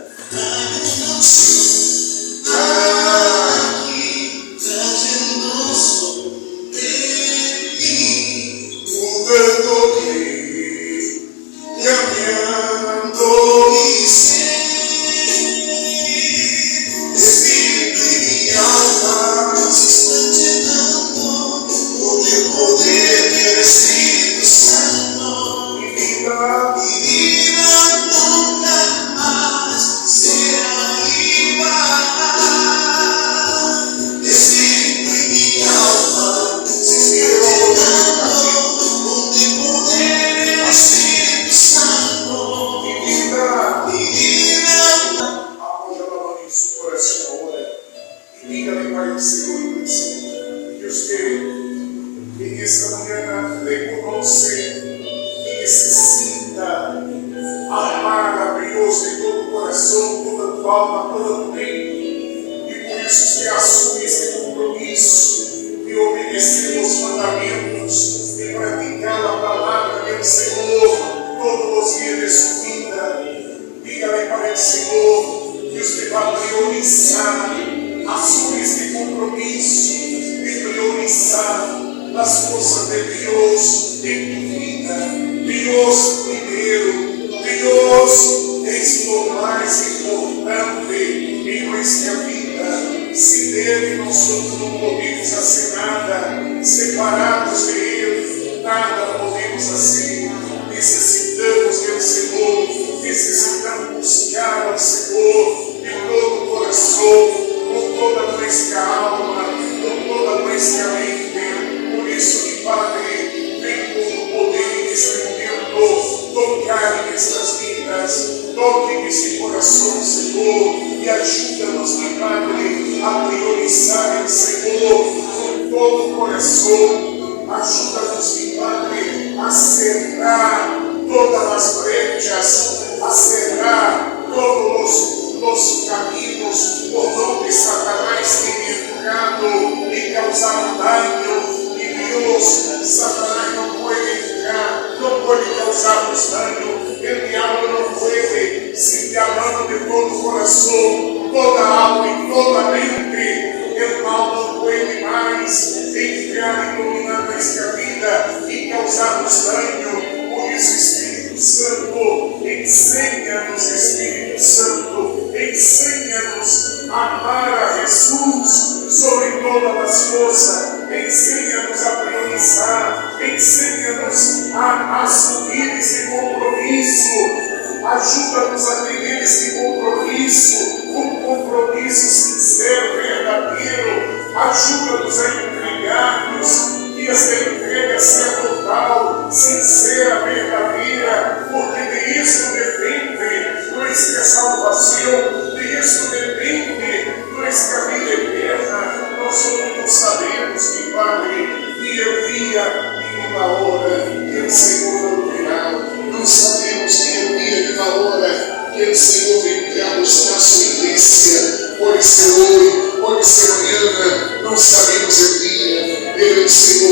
Pode ser hoje, pode ser amanhã, não sabemos o dia, pero o Senhor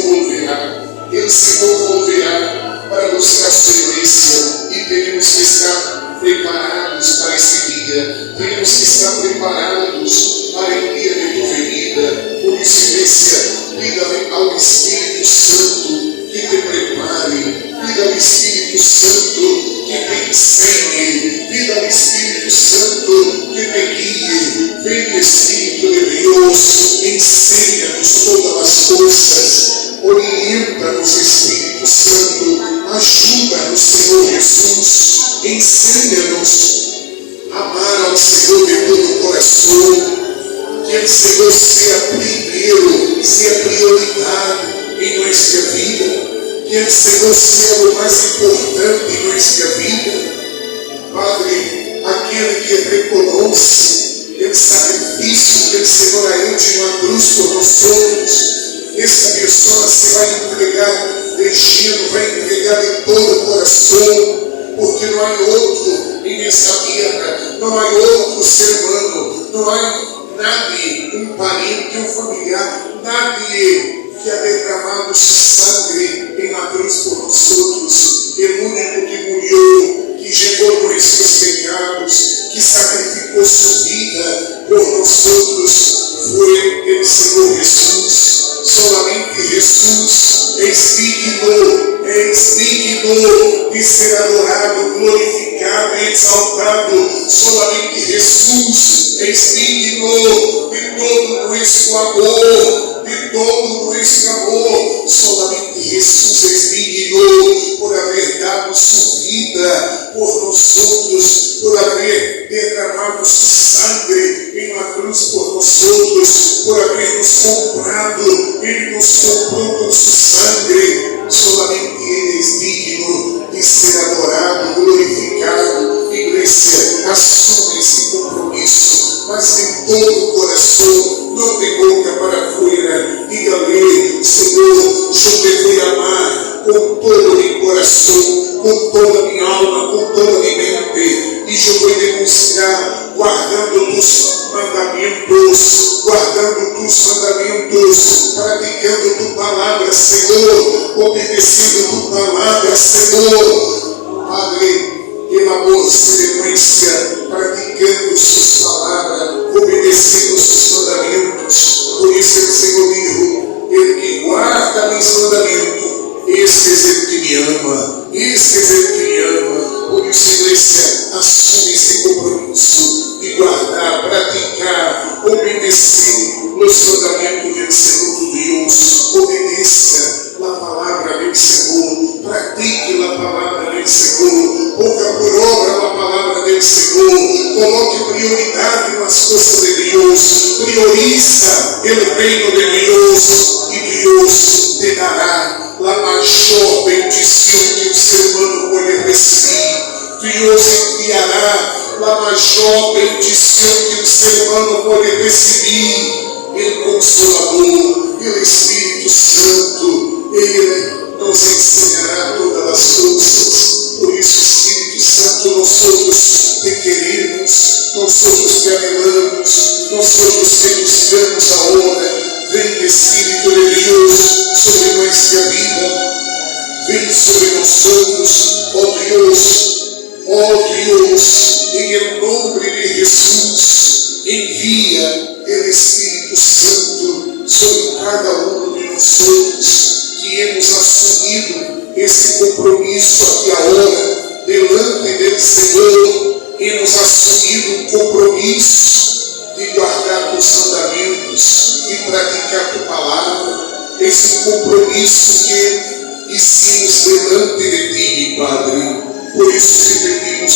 o Senhor volverá para buscar sua igreja e teremos que estar preparados para esse dia. Temos que estar preparados para o dia de tua venida. Por isso, igreja, pida ao Espírito Santo que te prepare, pida ao Espírito Santo que te ensine, pida ao Espírito Santo que te guie. Vem, Espírito de Deus, ensina-nos todas as coisas, orienta-nos, Espírito Santo, ajuda-nos, Senhor Jesus, ensina-nos a amar ao Senhor de todo o coração, que o Senhor seja primeiro, seja prioridade em nossa vida, que o Senhor seja o mais importante em nossa vida. Padre, aquele que reconhece o sacrifício que o Senhor há hecho na cruz por nós outros, essa pessoa se vai entregar de gelo, vai entregar de todo o coração, porque não há outro nessa terra, não há outro ser humano, não há nadie, um parente, um familiar, nadie que ha derramado sangue em la cruz por nós outros. O único que morreu, que levou nossos pecados, que sacrificou sua vida por nós outros, foi o Senhor Jesus. Solamente Jesus é digno de ser adorado, glorificado e exaltado. Solamente Jesus é digno de todo nosso amor, de todo nosso amor. Solamente Jesus é digno por haver dado sua vida por nós outros, por haver derramado seu sangue em uma cruz por nós outros, por haver nos comprado. Ele nos comprou com seu sangue. Solamente Ele é digno de ser adorado, glorificado. Igreja, assuma esse compromisso, mas de todo o coração, não de boca para fora. Diga-lhe: Senhor, eu te vou amar com todo o meu coração, com toda a minha alma, com toda a minha mente, e eu vou demonstrar guardando os mandamentos, praticando tua palavra, Senhor, obedecendo tua palavra, Senhor. Padre, pela boa sequência, praticando suas palavras, obedecendo seus mandamentos. Por isso o Senhor dijo: ele que guarda meus mandamentos, esse é ele que me ama, esse é ele que me ama. Por isso, igreja, assume esse compromisso de guardar, praticar, obedecer os mandamentos do Senhor Deus. Obedeça a palavra do Senhor, pratique a palavra do Senhor, ponga por obra a palavra do Senhor, coloque prioridade nas coisas de Deus, prioriza o reino de Deus, e Deus te dará a maior bendição que o ser humano pode receber. Deus enviará a maior bendição que o ser humano pode receber. O Consolador, o Espírito Santo, Ele nos ensinará todas as coisas. Por isso, Espírito Santo, nós outros te queremos, nós outros te anelamos, nós outros te buscamos a hora. Vem, Espírito de Deus, sobre nossa vida, vem sobre nós outros, ó Deus, em nome de Jesus, envia o Espírito Santo sobre cada um de nós outros, que hemos assumido esse compromisso aqui agora, delante do Senhor, hemos assumido um compromisso de guardar os mandamentos e praticar tua palavra. Esse compromisso que hicimos delante de ti, Padre. Por isso te pedimos,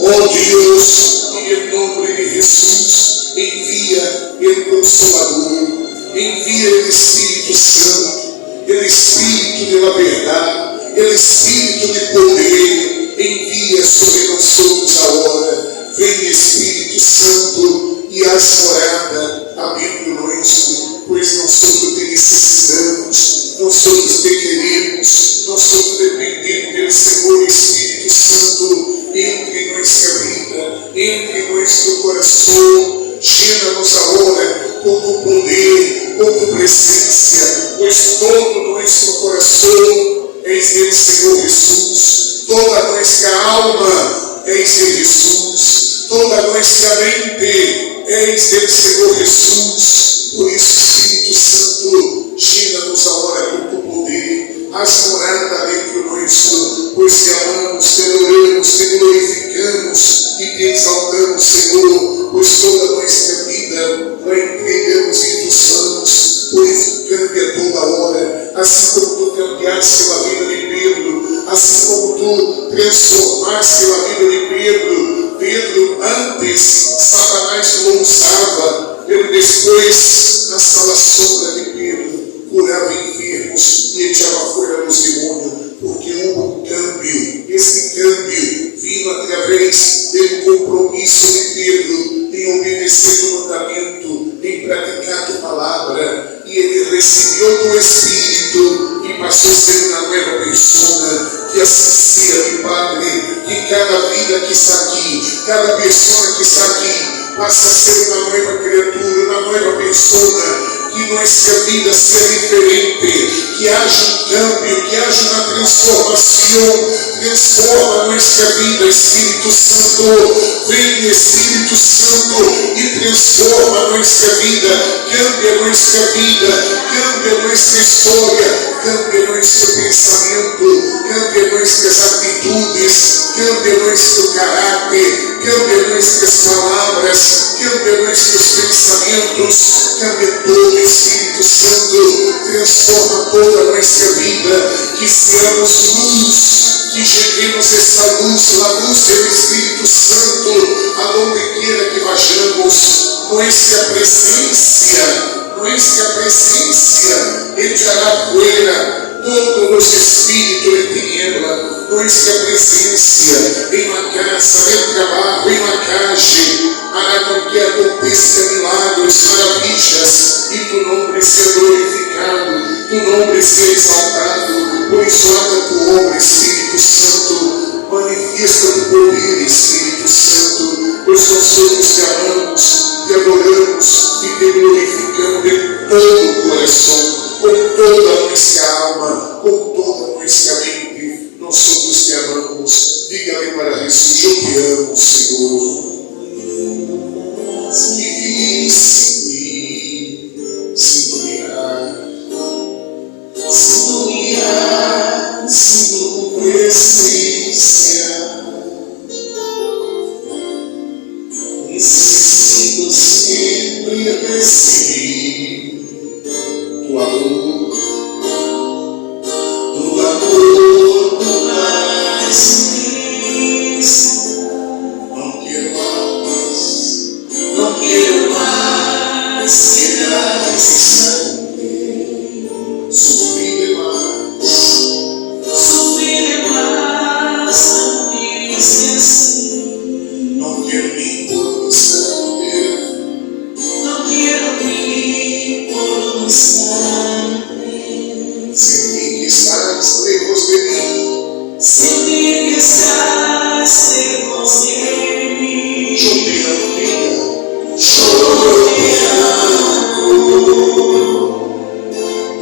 ó Deus, em nome de Jesus, envia o Consolador, envia o Espírito Santo, o Espírito da verdade, o Espírito de poder, envia sobre nós todos agora. Vem, Espírito Santo, e as morada habita conosco, pois nós todos te necessitamos, nós todos te queremos, nós todos dependemos do Senhor. Espírito Santo, entre em nossa vida, entre em nosso coração, llena-nos agora com o poder, com a presença, pois todo nuestro coração es del Senhor Jesus, toda nuestra alma es de Jesus, toda nuestra mente es del Senhor Jesus. Por isso, Espírito Santo, llena-nos agora com tu poder, haz morada dentro nuestro, pois te amamos, te adoramos, te glorificamos e te exaltamos, Senhor, pois toda nuestra vida la entregamos em tus mãos, purificando a toda hora, assim como tu cambiaste a vida de Pedro, assim como tu transformaste a vida de Pedro. Pedro antes Satanás lo usava, pero depois hasta la sombra de Pedro curava enfermos e echava fora os demônios, porque houve um cambio. Esse cambio vino através do compromisso de Pedro em obedecer o mandamento, em praticar a palavra, e ele recebeu do Espírito e passou a ser uma nova pessoa. Que assim seja, meu Padre, que cada vida que está aqui, cada pessoa que está aqui, passe a ser uma nova criatura, uma nova pessoa. Que nossa vida seja diferente, que haja um cambio, que haja uma transformação. Transforma nossa vida, Espírito Santo. Vem, Espírito Santo, e transforma nossa vida. Cambia nossa vida, cambia nossa história, cambia nosso pensamento, cambia nossas atitudes, cambia nosso caráter, cambia nossas palavras, cambia nossos pensamentos, cambia todo, Espírito Santo, transforma toda a nossa vida, que seamos luz, que cheguemos esta luz, a luz do Espírito Santo, aonde quiera que vayamos. Nossa presença echará fora todos os espíritos de tiniebla. Nossa presença em uma casa, em trabalho, em uma calle, hará com que aconteça milagros, maravilhas, e tu nome seja glorificado, tu nome seja exaltado. Por isso, anda tu obra, Espírito Santo, manifesta o poder, Espírito Santo, pois nós todos te amamos, te adoramos e te glorificamos de todo o coração, com toda a nossa alma, com toda a nossa mente. Nós todos te amamos. Diga-lhe para Jesus: eu te amo, Senhor. E disse-me, sinto guiar, sinto presença. Necessito sempre receber tua amor, tu mais imenso. Não quero mais ser distante, sofrer demais, não diz assim. Não quero me conquistar, não quero me conquistar. Sentir que estás lejos de mim, sentir que estás lejos de mim. Eu te amo, vida, eu te amo.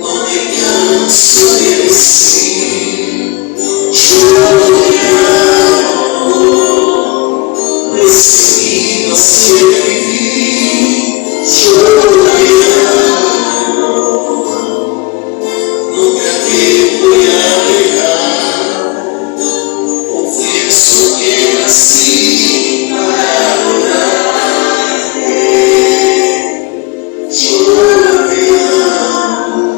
Não me canso de dizer, eu te amo. Recebi você de mim, eu te amo. Nunca te fui a negar, confesso que nasci para adorar-te. Eu te amo.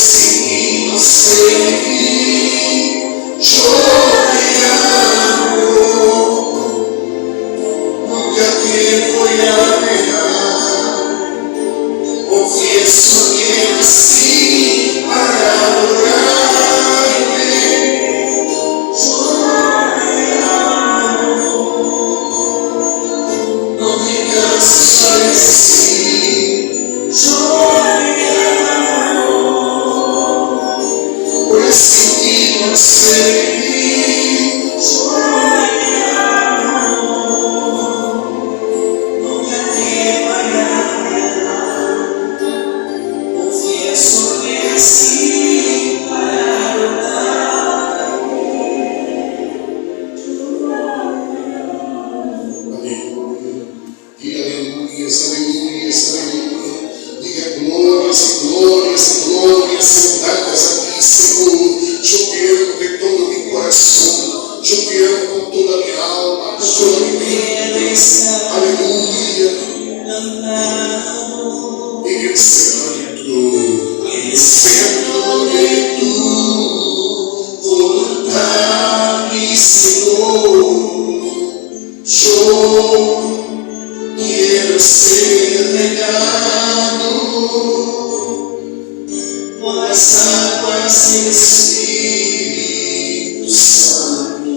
seguimos seguir, chorando, nunca te voy a dejar, confieso que nací para adorarte, chorando, no me canso de decir, chorando, pues sin ti no sé vivir, chorando, nunca te voy a dejar, confieso que nací para adorarte. Aleluia, diga aleluias, aleluias, aleluia, diga glórias e glórias e glórias são dadas a ti, Senhor. Eu te amo de todo o meu coração, eu te amo com toda a minha alma, com toda a minha mente. Aleluia. En el centro de tu voluntad, mi Señor, yo quiero ser regado por las aguas del Espíritu Santo.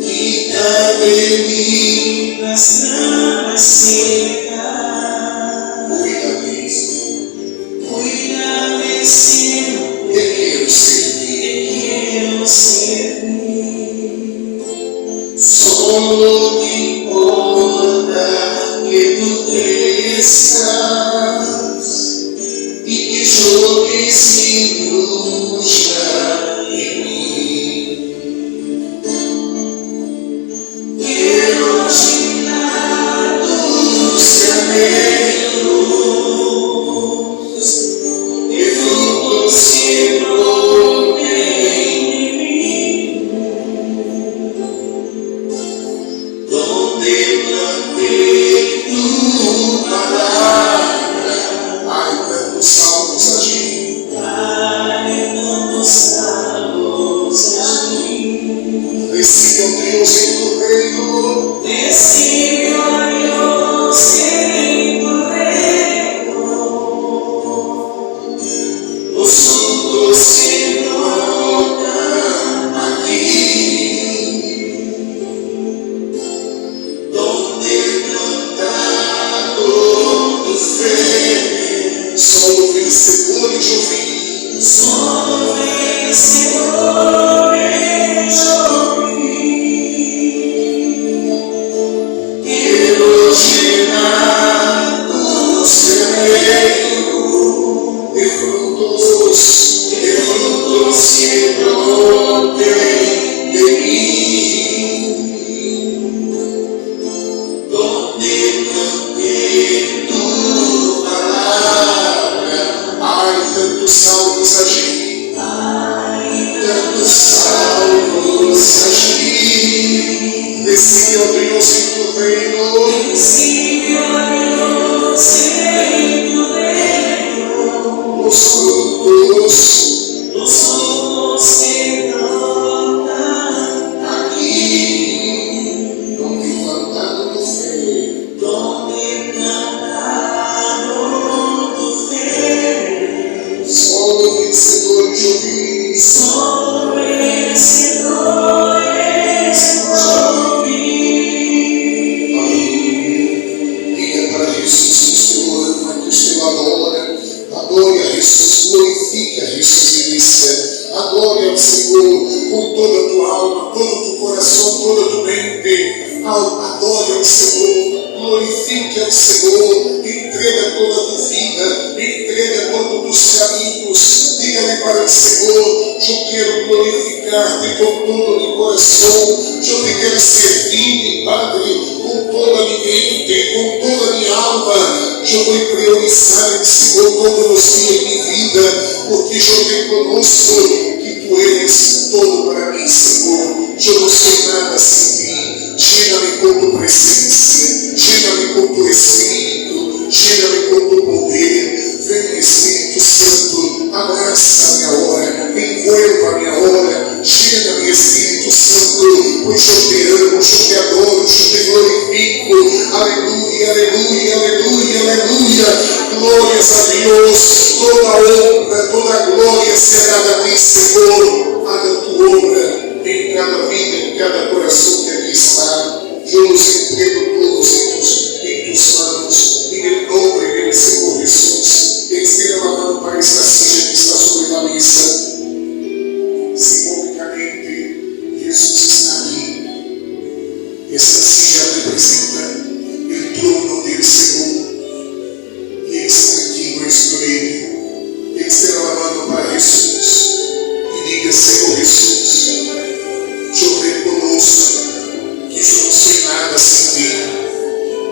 Quita de mí las ramas secas. Cuídame, Señor, te quiero servir. Solo me importa que tú crezcas y que yo que fluya en mí. Quiero llenar tus anhelos de frutos que broten en mí, donde planté tu palabra. Hay tantos salmos allí. Hay tantos salmos allí. Recibe a Dios en tu reino. Recibe a Dios en tu reino. Los frutos que brotan aquí, donde plantado tu fe, solo vencedores eu vi, solo vencedores eu vi. Quero llenar tus anhelos de frutos que broten de mí, donde planté tu palabra. Hay tantos salmos allí, tantos salmos allí. Recibe a Dios en tu reino. Recibe a Dios en tu reino. Los frutos que brotan aquí, donde plantado tu fe, solo vencedores eu vi, solo vencedores eu vi. Diga para Jesus que o Senhor ama, que o Senhor adora. Adore a Jesus, glorifique a Jesus em missa. Adore ao Senhor com toda a tua alma, todo o teu coração, toda a tua mente. Adore ao Senhor, glorifique ao Senhor, entrega toda a tua vida, entrega todos os teus caminhos. Diga-lhe para o Senhor: eu quero glorificar-te com todo o meu coração, eu te quero servir, Padre, com toda a minha mente, com toda a minha alma. Eu vou priorizar o Senhor todos os dias de minha vida, porque eu tenho conosco que tu eres todo para mim, Senhor. Eu não sou nada sem ti. Llena-me com tua presença, llena-me com teu Espírito, llena-me com teu poder. Venha abraça a minha hora, envolva a minha hora, chega meu Espírito Santo, pois eu te amo, eu te adoro, eu te glorifico, aleluia, aleluia, aleluia, aleluia, glórias a Deus, toda honra, toda glória será dada a ti, Senhor, haga a tua obra em cada vida, em cada coração que aqui está, eu os entrego todos em tus manos, em nome do Senhor Jesus, que esteja lavando para esta ceia que está sobre a mesa. Simbolicamente, Jesus está aqui. Esta ceia representa o trono do Senhor. E Ele está aqui no meio. Ele esteja lavando para Jesus. E diga: Senhor Jesus, eu reconheço que eu não sou nada sem ti.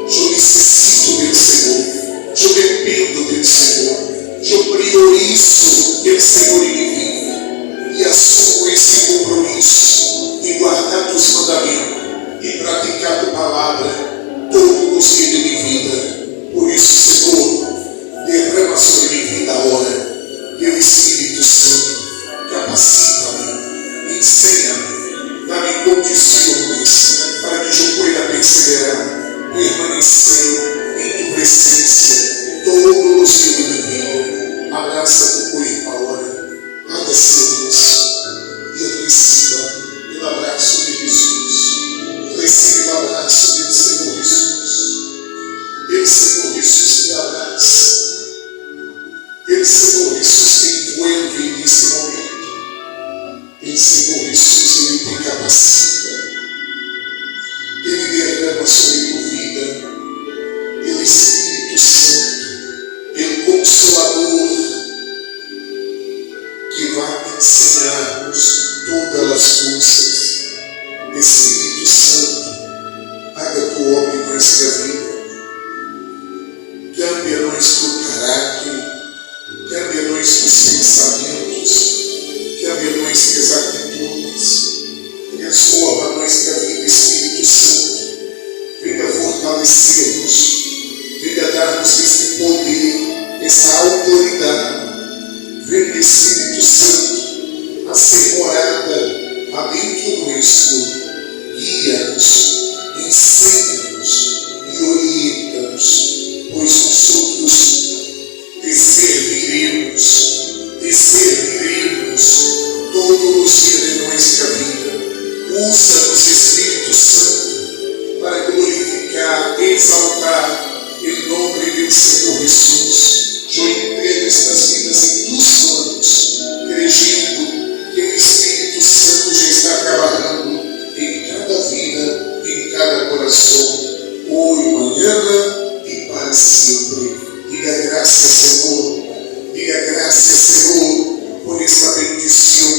Eu necessito do Senhor. Eu dependo do Senhor. Eu priorizo o Senhor em minha vida. E assumo esse compromisso de guardar teus mandamentos e praticar tua palavra todos os dias de minha vida. Por isso, Senhor, derrama sobre minha vida agora teu Espírito Santo. Capacita-me, ensina-me, dá-me condições para que eu pueda perseverar, permanecer em tua presença todos os dias de minha vida. Abraça teu corpo agora. Haga-se e receba o abraço de Jesus. Receba o abraço do Senhor Jesus. Ele, Senhor Jesus, te abraça. Ele, Senhor Jesus, te envolve nesse momento. Ele, Senhor Jesus, Ele te capacita. Ele derrama sobre tua vida. Ele, Espírito Santo, Ele, Consolador, que vai ensinar-nos todas as coisas. Espírito Santo, haga tua obra em nossa vida. Cambia-nos do caráter, cambia-nos dos pensamentos, cambia-nos das atitudes, transforma-nos da vida, Espírito Santo. Venha fortalecer-nos, venha dar-nos esse poder, essa autoridade. Venha, Espírito Santo, a ser morada adentro nosso. Guia-nos, ensina-nos e orienta-nos, pois nós te serviremos todos os dias de nossa vida. Usa-nos, Espírito Santo, para glorificar, exaltar em nome do Senhor Jesus. Eu entrego estas vidas em tuas mãos, crendo que o Espírito Santo já está trabalhando em cada vida, em cada coração, hoje, amanhã e para sempre. Diga graças, Senhor. Diga graças, Senhor, por esta bendição.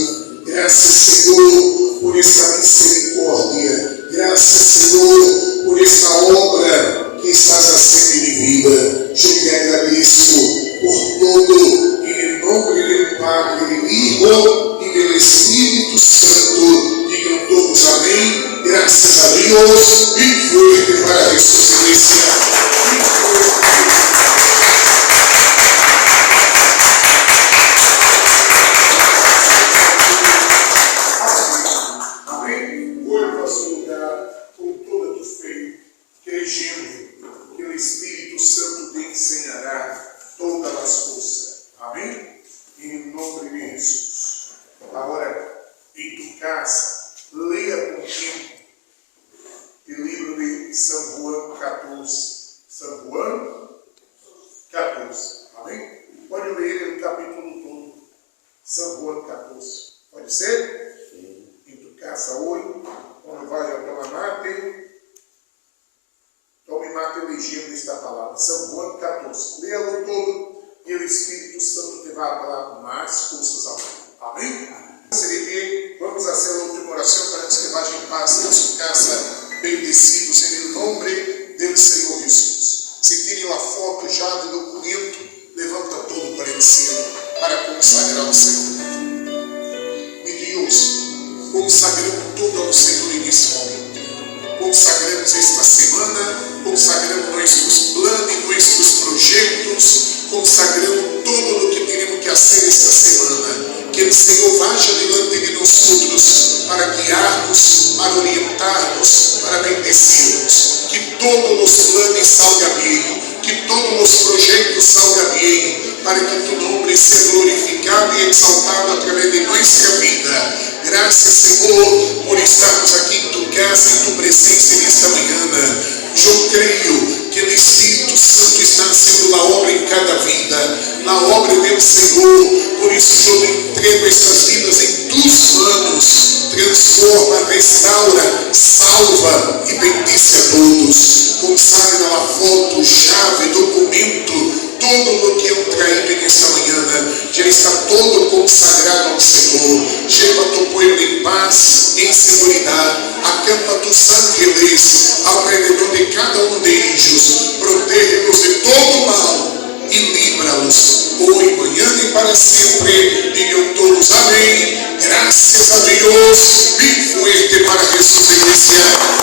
Graças, Senhor, por esta misericórdia. Graças, Senhor, por esta obra que estás fazendo em minha vida. Eu te agradeço por tudo, em nome do Pai, do Filho e do Espírito Santo. Digam todos amém. Graças a Deus. Bem forte para Jesus, igreja. Amém? Volva ao seu lugar com toda a tua fé, crendo que o Espírito Santo te ensinará todas as coisas. Amém? Em nome de Jesus. Agora, em tua casa, leia com tempo o livro de São João 14. São João 14. Amém? Pode ler o capítulo todo. São João 14. Pode ser? Sim. Em tua casa hoje, quando vai ao tomar mate, tome mate legendo esta palavra. São João 14. Leia-lo todo e o Espírito Santo te vai falar mais coisas ao mundo. Amém? Vamos fazer a última oração para que vá em paz na sua casa, bendecidos em nome do Senhor Jesus. Se tem a foto já do documento, levanta todo para o cielo para consagrar o Senhor. E Deus, consagramos tudo ao Senhor nesse momento. Consagramos esta semana, consagramos nossos planos, nossos projetos, consagramos tudo o que teremos que fazer esta semana. que o Senhor vá adiante de nós outros para guiar-nos, para orientar-nos, para bendecir-nos. Que todos os planos salgam bem, que todos os projetos salgam bem, para que tu nome seja glorificado e exaltado através de nossa vida. Graças, Senhor, por estarmos aqui em tua casa, em tua presença nesta manhã. Eu creio que o Espírito Santo está sendo a obra em cada vida, na obra do Senhor. Por isso eu entrego estas vidas em tuas mãos. Transforma, restaura, salva e bendice a todos. Consagra a foto, chave, documento, tudo o que eu traído nesta manhã, já está todo consagrado ao Senhor. Leva tu povo em paz, em segurança. Acampa tus ángeles ao redor de cada um deles. Protege-nos de todo mal e livra-os hoje, amanhã e para sempre. Digam todos amém. Graças a Deus. Bem fuerte para Jesus, igreja.